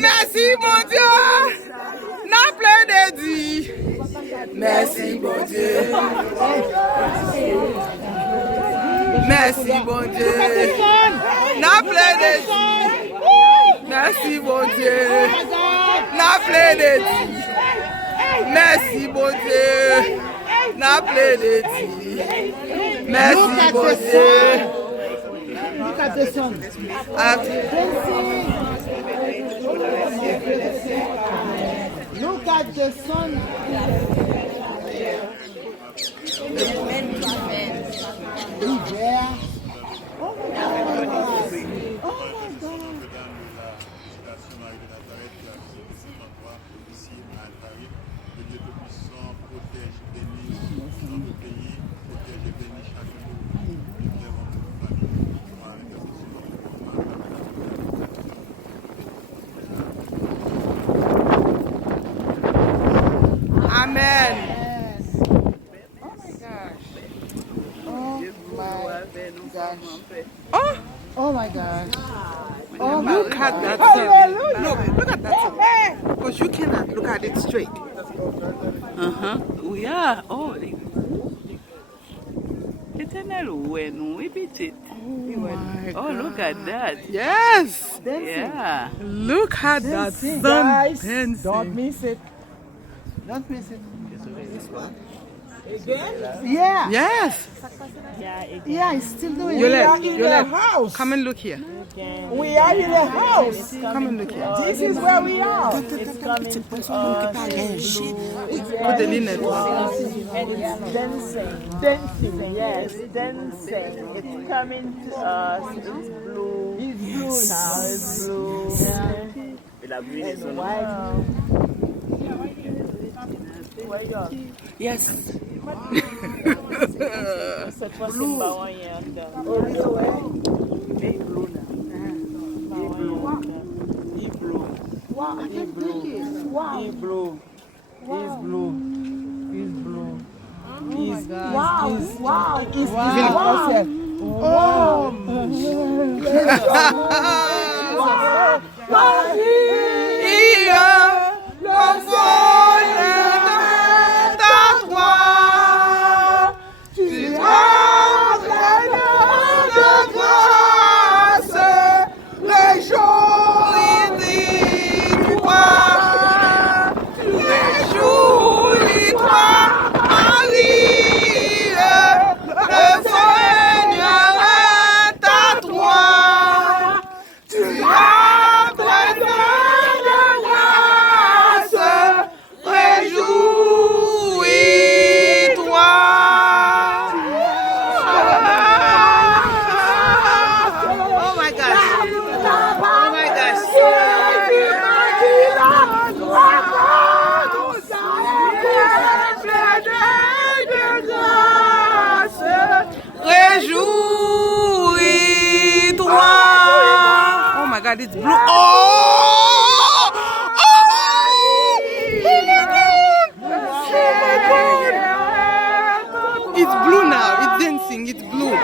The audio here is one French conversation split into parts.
Merci mon Dieu. N'a plein de Dieu. Merci mon Dieu. Merci mon Dieu. N'a plein de Dieu. Merci mon Dieu. N'a plein de Dieu. Merci mon Dieu. N'a plein de Dieu. Merci mon Dieu. Look at the sun. Look at the sun. Yeah. Oh my God. Oh my God. Amen. Oh my gosh. Oh, Look at that thing. Look at that thing. Because you cannot look at it straight. We are. Oh, Eternal when we beat it. Oh, look at that. Yes. Yeah. Look at that sun guys. dancing. Don't miss it. Don't miss it. Yeah. Yes. Yeah, it's still doing it. You We are let. in the house. Come and look here. We are in the house. Come and look here. This is where we are. Put the linen. And it's dancing. Dancing, yes. Dancing. It's coming to us. It's blue. It's blue now. It's blue. It's white. Yes. Wow, I can take it. Wow. He's blue. He's blue. He's blue. He's Wow. Wow. It's Wow. Oh my God, it's blue. It's blue now. It's dancing. It's blue.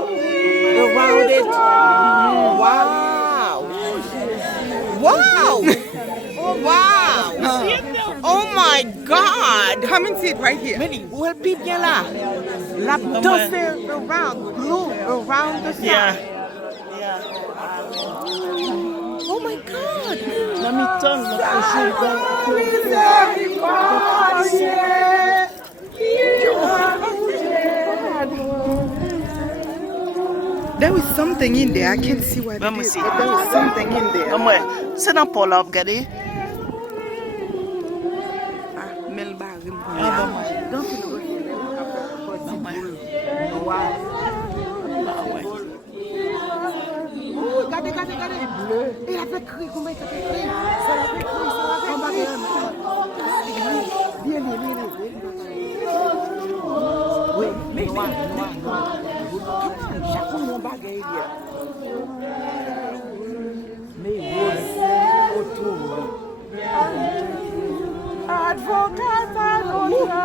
Around it. Wow. Wow. Wow. Oh my God. Come and see it right here. Well, people là. La danse around, blue around the sun. Yeah. Oh my God. Let me turn the There is something in there. I can't see what Let me it is, see. but there is something in there. C'est dans Paul up, regardez. Melba, Regardez. Il a fait crier. Combien il a fait crier? Ça l'a fait crier. Chaque monde bagaille là. Mais autour. Advocat anonyme.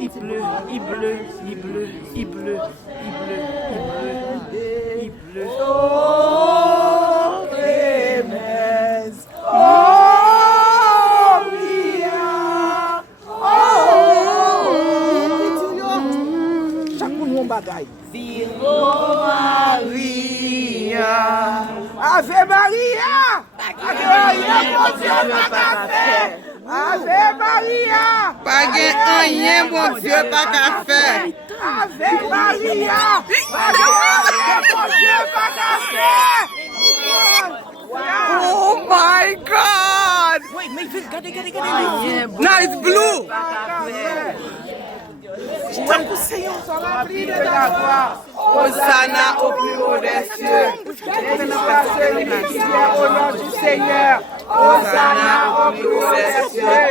Il pleut, il bleu, il bleu, il bleu, il bleu, il bleu, il bleu. Oh, Clémence. Oh, Mia. Oh, chaque monde bagaille. Virgo Maria. Ave Maria. Ave Maria, mon Dieu, pas qu'à faire. Ave Maria. Pas rien, mon Dieu, pas qu'à faire. Ave Maria. Ave Maria, mon Dieu, pas qu'à faire. Oh my God! Wait, mais regardez. Now it's blue. Hosanna au plus haut des cieux. Celui qui vient au nom du Seigneur. Hosanna au plus haut des cieux.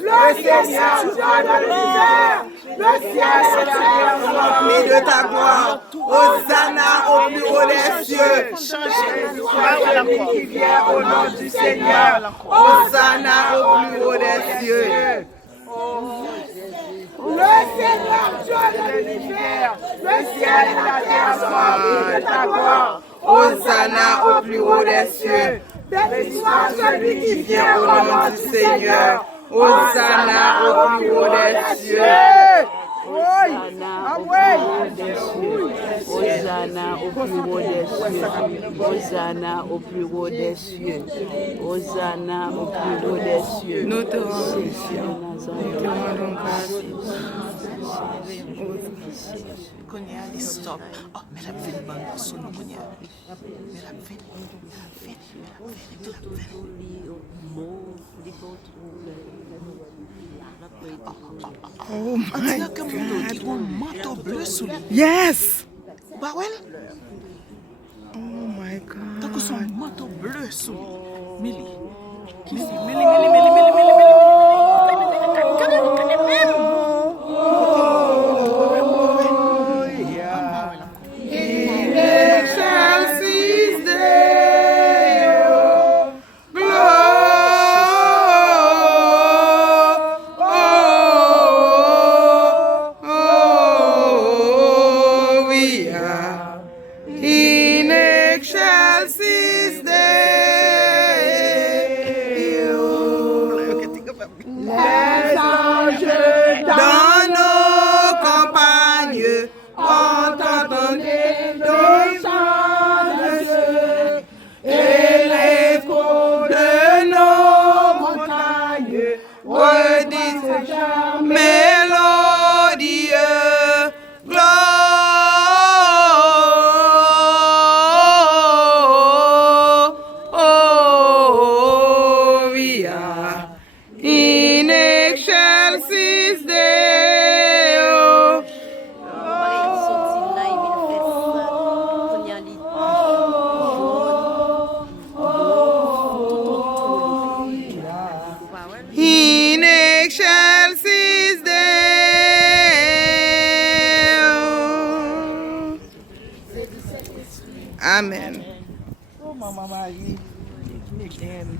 Le Seigneur, Dieu de l'univers. Le ciel et la terre sont remplis de ta gloire. Hosanna au plus haut des cieux. Celui qui vient au nom du Seigneur. Hosanna au plus haut des cieux. Le Seigneur, Dieu de l'univers, le ciel et la terre sont remplis de ta gloire. Hosanna au plus haut des cieux. Béni soit celui qui vient au nom du Seigneur. Hosanna au plus haut des cieux. Hosanna au plus haut des cieux. Hosanna au plus haut des cieux. Hosanna au plus haut des cieux. Nous te Stop. Oh, mais la vie est son nom. Mais la vie. Oh my God. Yes. Oh my God. T'as que son manteau bleu sous lui. Excelsis Deo, Gloria in excelsis Deo. Les anges dans nos campagnes ont entendu nos chants de cieux et l'écho de nos montagnes redit ce chant mélodieux. Gloria in excelsis Deo. In excelsis Deo. Amen. Oh, Mama Marie. Again.